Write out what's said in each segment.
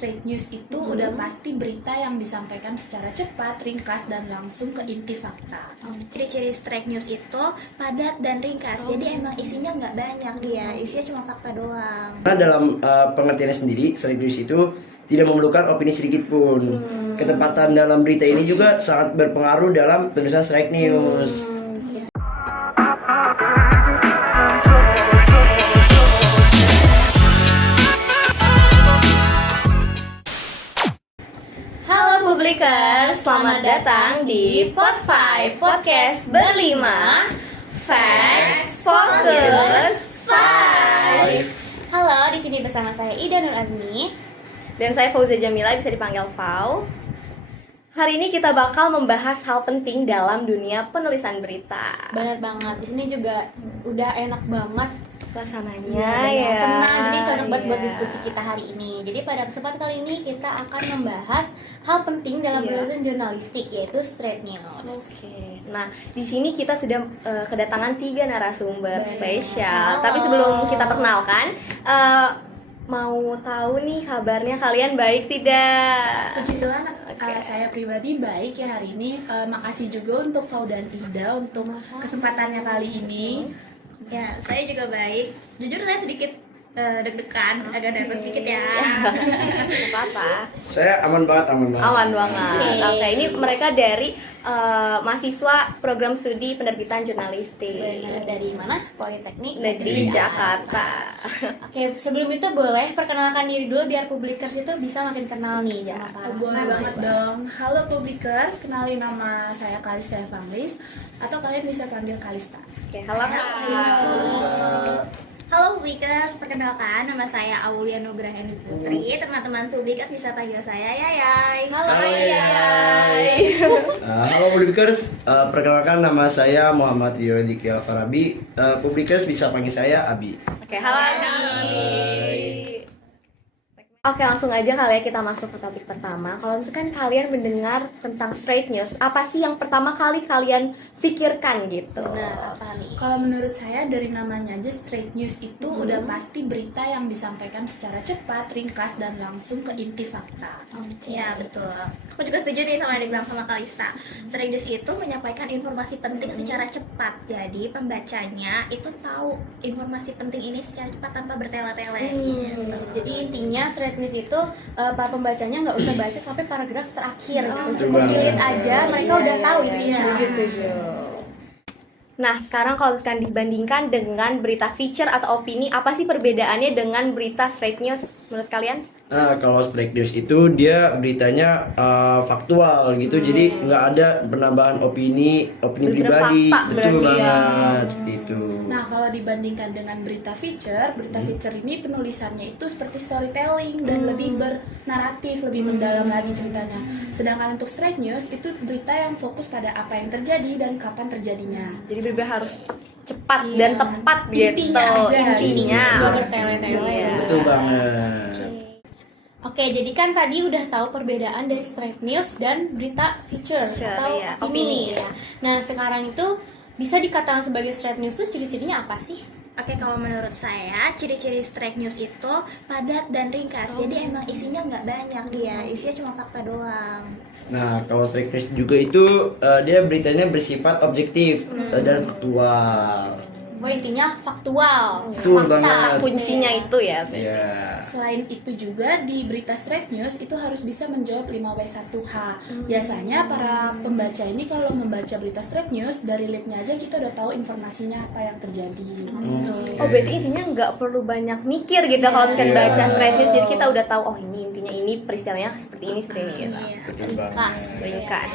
straight news itu udah pasti berita yang disampaikan secara cepat, ringkas, dan langsung ke inti fakta. Ciri-ciri straight news itu padat dan ringkas. Jadi emang isinya nggak banyak dia, isinya cuma fakta doang. Karena dalam pengertiannya sendiri, straight news itu tidak memerlukan opini sedikit pun. Ketepatan dalam berita ini juga sangat berpengaruh dalam penulisan straight news. Halo Publikers, selamat datang di Pod 5 Podcast berlima Facts Focus 5. Halo, di sini bersama saya Ida Nur Azmi Dan saya Fauza Jamila, bisa dipanggil Fau. Hari ini kita bakal membahas hal penting dalam dunia penulisan berita. Benar banget, di sini juga udah enak banget Suasananya ya, ya. tenang, jadi cocok banget buat Iya. diskusi kita hari ini. Jadi pada kesempatan kali ini kita akan membahas hal penting dalam penulisan jurnalistik, yaitu straight news. Oke. Nah, di sini kita sudah kedatangan 3 narasumber Benar. spesial. Halo. Tapi sebelum kita perkenalkan, mau tahu nih kabarnya kalian baik tidak? Puji Tuhan, Oke. saya pribadi baik ya hari ini. Makasih juga untuk Fau dan Ida untuk kesempatannya kali ini. Ya, saya juga baik. Jujur saya sedikit deg-degan, agak nervous sedikit ya. Gak apa-apa. Saya aman banget. Aman banget. Oke. Oke, ini mereka dari mahasiswa program studi penerbitan jurnalistik. Benar, dari mana? Politeknik Negeri Jakarta. Oke, sebelum itu boleh perkenalkan diri dulu biar Publikers itu bisa makin kenal nih sama para Boleh banget mahasiswa. dong. Halo Publikers, kenalin nama saya Kalista Evanglis, atau kalian bisa panggil Kalista. Oke, halo Kak. Halo Publikers, perkenalkan nama saya Aulia Nugraheni Putri. Teman-teman Publikers bisa panggil saya Yayai. Halo, Halo Publikers, perkenalkan nama saya Muhammad Rio Diki Al-Farabi. Publikers bisa panggil saya Abi. Oke, halo Abi. Oke, langsung aja kali ya kita masuk ke topik pertama. Kalau misalkan kalian mendengar tentang straight news, apa sih yang pertama kali kalian pikirkan gitu? Benar, apa nih? Kalau menurut saya dari namanya aja straight news itu udah pasti berita yang disampaikan secara cepat, ringkas, dan langsung ke inti fakta. Ya betul. Aku juga setuju nih sama yang dibilang sama Kalista. Straight news itu menyampaikan informasi penting secara cepat. Jadi pembacanya itu tahu informasi penting ini secara cepat tanpa bertele-tele. Gitu. Jadi intinya straight news itu para pembacanya nggak usah baca sampai paragraf terakhir gitu. Cukup Betul delete banget. aja, mereka udah tahu iya, intinya. iya. Setuju. Nah, sekarang kalau misalkan dibandingkan dengan berita feature atau opini, apa sih perbedaannya dengan berita straight news menurut kalian? Nah, kalau straight news itu dia beritanya faktual gitu, jadi nggak ada penambahan opini Bener-bener pribadi, fakta betul berarti ya. banget seperti itu. Nah, kalau dibandingkan dengan berita feature ini penulisannya itu seperti storytelling dan lebih bernaratif, lebih mendalam lagi ceritanya. Sedangkan untuk straight news itu berita yang fokus pada apa yang terjadi dan kapan terjadinya. Jadi benar harus cepat Iya. dan tepat Intinya gitu. aja. Intinya. Nggak bertele-tele ya. Betul banget. Oke, jadi kan tadi udah tahu perbedaan dari straight news dan berita feature Feature, atau iya, opini opini. ya. Nah, sekarang itu bisa dikatakan sebagai straight news tuh ciri-cirinya apa sih? Oke, kalau menurut saya ciri-ciri straight news itu padat dan ringkas. Jadi emang isinya nggak banyak dia, isinya cuma fakta doang. Nah, kalau straight news juga itu dia beritanya bersifat objektif dan faktual. Oh, intinya faktual. Betul Fakta. banget. Kuncinya itu ya. Iya. Selain itu juga di berita straight news itu harus bisa menjawab 5W1H. Biasanya para pembaca ini kalau membaca berita straight news dari lead-nya aja kita udah tahu informasinya apa yang terjadi. Oh, berarti intinya nggak perlu banyak mikir gitu kalau misalkan Iya. baca straight news, jadi kita udah tahu oh ini intinya ini peristiwanya seperti ini gitu. Iya. Betul Ringkas. banget. Ringkas.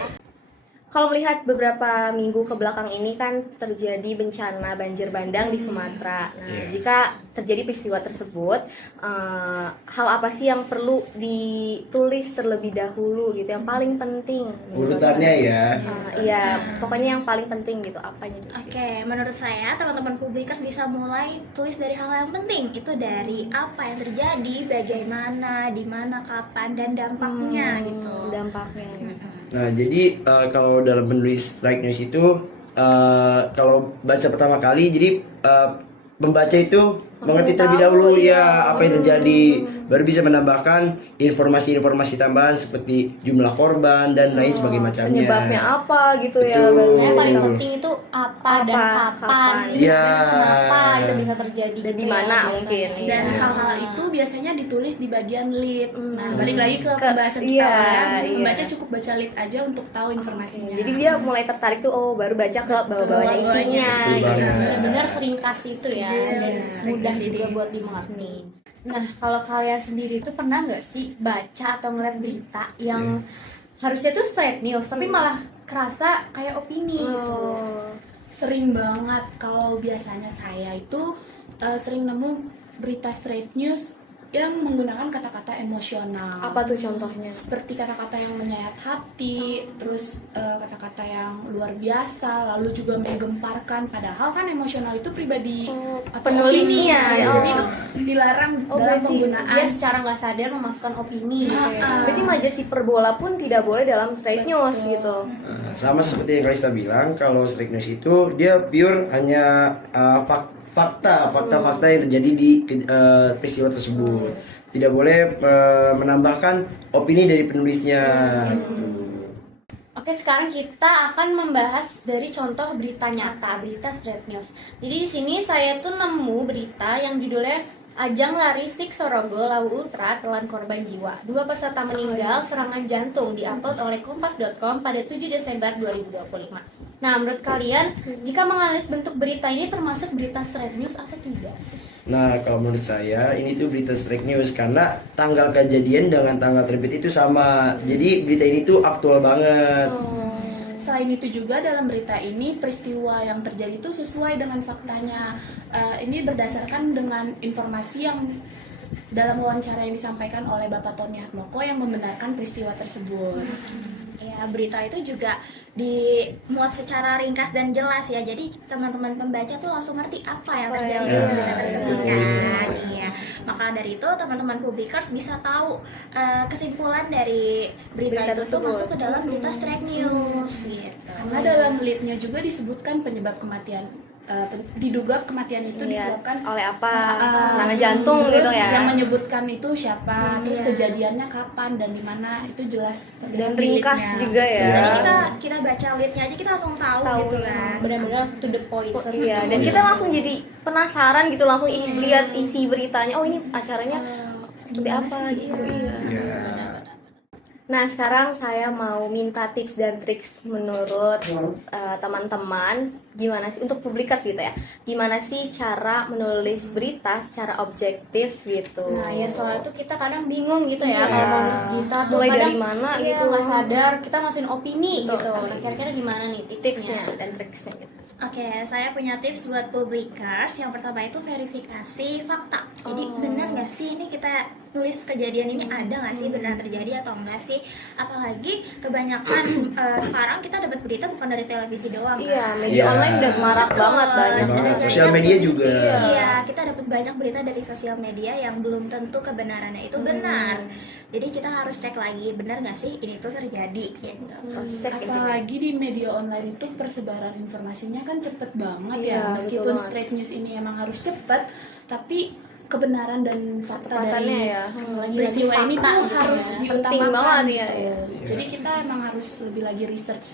Kalau melihat beberapa minggu ke belakang ini kan terjadi bencana banjir bandang di Sumatera. Nah, Iya. jika terjadi peristiwa tersebut, hal apa sih yang perlu ditulis terlebih dahulu gitu, yang paling penting? Urutannya ya. Iya, pokoknya yang paling penting gitu, apanya dulu sih? Oke, menurut saya teman-teman Publikers bisa mulai tulis dari hal yang penting. Itu dari apa yang terjadi, bagaimana, di mana, kapan, dan dampaknya gitu. Dampaknya. Nah, jadi kalau dalam menulis straight news itu kalau baca pertama kali, jadi pembaca itu mengerti terlebih dahulu ya apa yang terjadi. baru bisa menambahkan informasi-informasi tambahan seperti jumlah korban dan lain sebagainya macamnya. Penyebabnya apa gitu ya. Betul. baru Yang paling Betul. penting itu apa dan kapan, Iya. kenapa itu bisa terjadi, Dan gitu di mana ya, mungkin, biasanya. Dan Iya. hal-hal itu biasanya ditulis di bagian lead. Nah, balik lagi ke pembahasan kita iya, ya. iya. Pembaca cukup baca lead aja untuk tahu informasinya. Jadi dia mulai tertarik tuh, oh baru baca ke bawah-bawahnya bawah-bawahnya. isinya. Betul gitu. banget. Benar-benar seringkas itu ya, dan mudah ringkas juga ini. buat dimengerti. Nah, kalau kalian sendiri itu pernah nggak sih baca atau ngeliat berita yang harusnya tuh straight news tapi malah kerasa kayak opini gitu? Oh. Sering banget. Kalau biasanya saya itu sering nemu berita straight news yang menggunakan kata-kata emosional. Apa tuh contohnya? Seperti kata-kata yang menyayat hati, terus kata-kata yang luar biasa, lalu juga menggemparkan. Padahal kan emosional itu pribadi atau penulisnya, opini. ya. Jadi itu dilarang dalam Berarti penggunaan. dia secara nggak sadar memasukkan opini gitu ya. Berarti majas hiperbola pun tidak boleh dalam straight news gitu. Nah, sama seperti yang Kalista bilang, kalau straight news itu dia pure hanya fakta-fakta yang terjadi di peristiwa tersebut. Tidak boleh menambahkan opini dari penulisnya. Oke, sekarang kita akan membahas dari contoh berita nyata, berita straight news. Jadi di sini saya tuh nemu berita yang judulnya Ajang lari Sik Sorogo Lawu Ultra telan korban jiwa. 2 peserta meninggal serangan jantung diupload oleh kompas.com pada 7 Desember 2025. Nah, menurut kalian jika menganalisis bentuk berita ini termasuk berita straight news atau tidak sih? Nah, kalau menurut saya ini tuh berita straight news karena tanggal kejadian dengan tanggal terbit itu sama. Jadi berita ini tuh aktual banget. Selain itu juga dalam berita ini peristiwa yang terjadi itu sesuai dengan faktanya. Ini berdasarkan dengan informasi yang dalam wawancara yang disampaikan oleh Bapak Tony Harmoko yang membenarkan peristiwa tersebut. Ya, berita itu juga dimuat secara ringkas dan jelas ya. Jadi teman-teman pembaca tuh langsung ngerti apa yang terjadi iya. dalam berita tersebut Iya. kan. Iya. Maka dari itu teman-teman publikers bisa tahu kesimpulan dari berita itu tuh tersebut. masuk ke dalam berita straight news gitu. Karena dalam lead-nya juga disebutkan penyebab kematian, diduga kematian itu Iya. disebabkan Oleh apa? Ah, Serangan jantung terus gitu ya. yang menyebutkan itu siapa, terus iya. kejadiannya kapan dan di mana itu jelas Dan terlihat di ringkas lead-nya. juga ya. Jadi kita baca leadnya aja kita langsung tahu gitu ya. kan. Benar-benar to the point. Iya, dan kita langsung jadi penasaran gitu, langsung lihat isi beritanya. Oh, ini acaranya seperti apa gitu. Iya. Nah, sekarang saya mau minta tips dan triks menurut teman-teman gimana sih untuk publikers gitu ya. Gimana sih cara menulis berita secara objektif gitu. Nah ya soalnya tuh kita kadang bingung gitu ya Iya. kalau mau nulis berita tuh Mulai kadang dari mana iya, gitu. nggak sadar kita masukin opini Betul gitu. sekali. Nah kira-kira gimana nih Tipsnya tipsnya? dan triksnya gitu. Oke, saya punya tips buat publikers. Yang pertama itu verifikasi fakta. Jadi benar nggak sih ini kita nulis kejadian ini ada nggak sih benar terjadi atau enggak sih? Apalagi kebanyakan sekarang kita dapat berita bukan dari televisi doang. Iya, kan? media Iya. online udah marak Betul. banget banyak. Banget. Sosial media juga. Iya, kita dapat banyak berita dari sosial media yang belum tentu kebenarannya itu benar. Jadi kita harus cek lagi benar nggak sih ini tuh terjadi gitu. Cross check gitu. Apalagi di media online itu persebaran informasinya kan cepet banget Iya, ya. betul Meskipun banget. straight news ini emang harus cepet, tapi kebenaran dan fakta Ketepatannya dari ya. peristiwa Lagi-lagi ini fakta tuh gitu harus ya. diutamakan Penting banget gitu. ya, ya. Jadi kita emang harus lebih lagi research.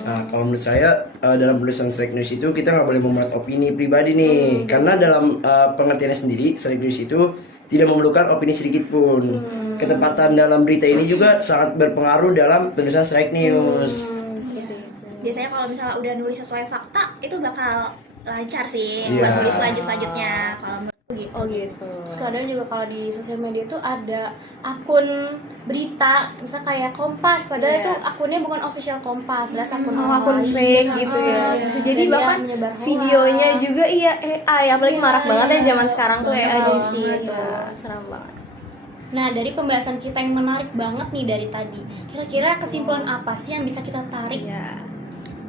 Nah, kalau menurut saya dalam tulisan straight news itu kita nggak boleh membuat opini pribadi nih, karena dalam pengertiannya sendiri straight news itu tidak memerlukan opini sedikit pun. Ketepatan dalam berita ini juga sangat berpengaruh dalam penulisan straight news. Biasanya kalau misalnya udah nulis sesuai fakta itu bakal lancar sih Iya. buat nulis selanjutnya. Kalau menurutku gitu. Oh gitu. Terus kadang juga kalau di sosial media tuh ada akun berita, misalnya kayak Kompas, padahal Iya. itu akunnya bukan official Kompas, ada akun Akun lain. fake Bisa. gitu ya. Iya. Bisa jadi Dan dia bahkan menyebar hoax. videonya juga iya AI, apalagi marak banget ya zaman sekarang tuh Banyak AI banget sih itu. itu. Seram banget. Nah, dari pembahasan kita yang menarik banget nih dari tadi, kira-kira kesimpulan apa sih yang bisa kita tarik? Iya.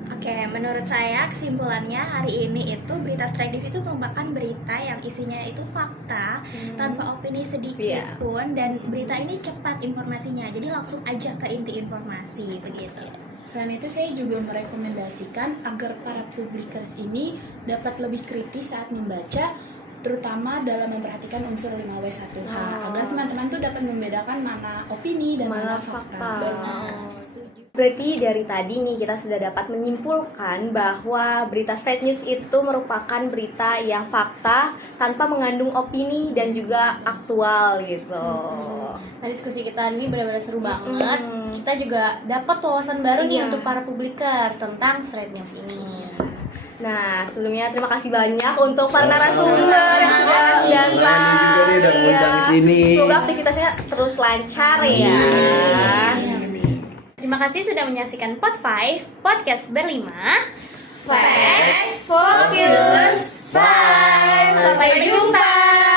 Oke, menurut saya kesimpulannya hari ini itu berita straight news itu merupakan berita yang isinya itu fakta tanpa opini sedikit Iya. pun, dan berita ini cepat informasinya, jadi langsung aja ke inti informasi begitu. Selain itu saya juga merekomendasikan agar para publikers ini dapat lebih kritis saat membaca terutama dalam memperhatikan unsur 5W1H agar teman-teman tuh dapat membedakan mana opini dan mana fakta. Berarti dari tadi nih kita sudah dapat menyimpulkan bahwa berita straight news itu merupakan berita yang fakta tanpa mengandung opini dan juga aktual gitu. Nah, diskusi kita ini benar-benar seru banget. Kita juga dapat wawasan baru nih untuk para publiker tentang straight news ini. Nah, sebelumnya terima kasih banyak untuk para narasumber yang sudah datang. juga nih udah ngundang ke sini. Semoga aktivitasnya terus lancar ya. Terima kasih sudah menyaksikan Pod 5 podcast berlima. Facts, Focus, 5. Sampai jumpa.